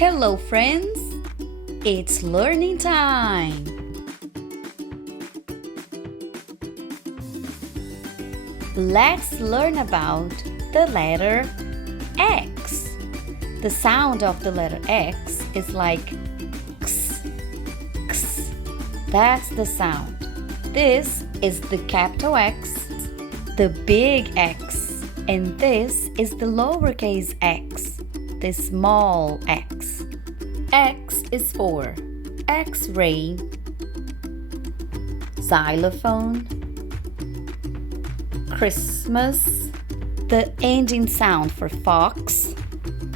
Hello, friends! It's learning time! Let's learn about the letter X. The sound of the letter X is like X, X. That's the sound. This is the capital X, the big X, and this is the lowercase x, the small x. X is for X-ray, xylophone, Christmas, the ending sound for fox,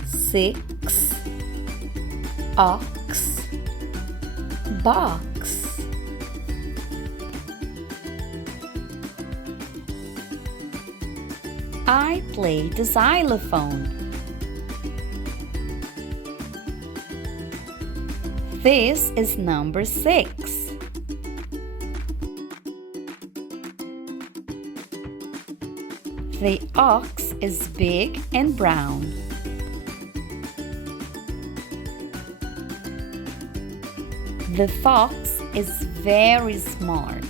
6, ox, box. I play the xylophone. This is number 6. The ox is big and brown. The fox is very smart.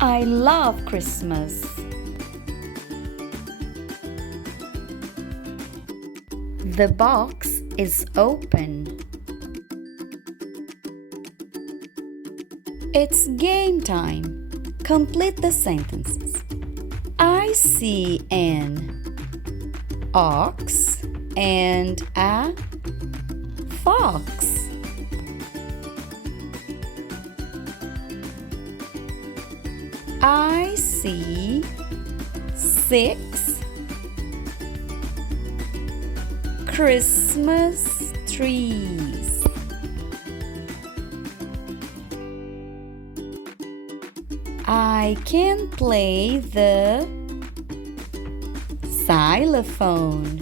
I love Christmas. The box is open. It's game time. Complete the sentences. I see an ox and a fox. I see 6 Christmas trees. I can play the xylophone.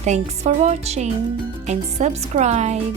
Thanks for watching and subscribe.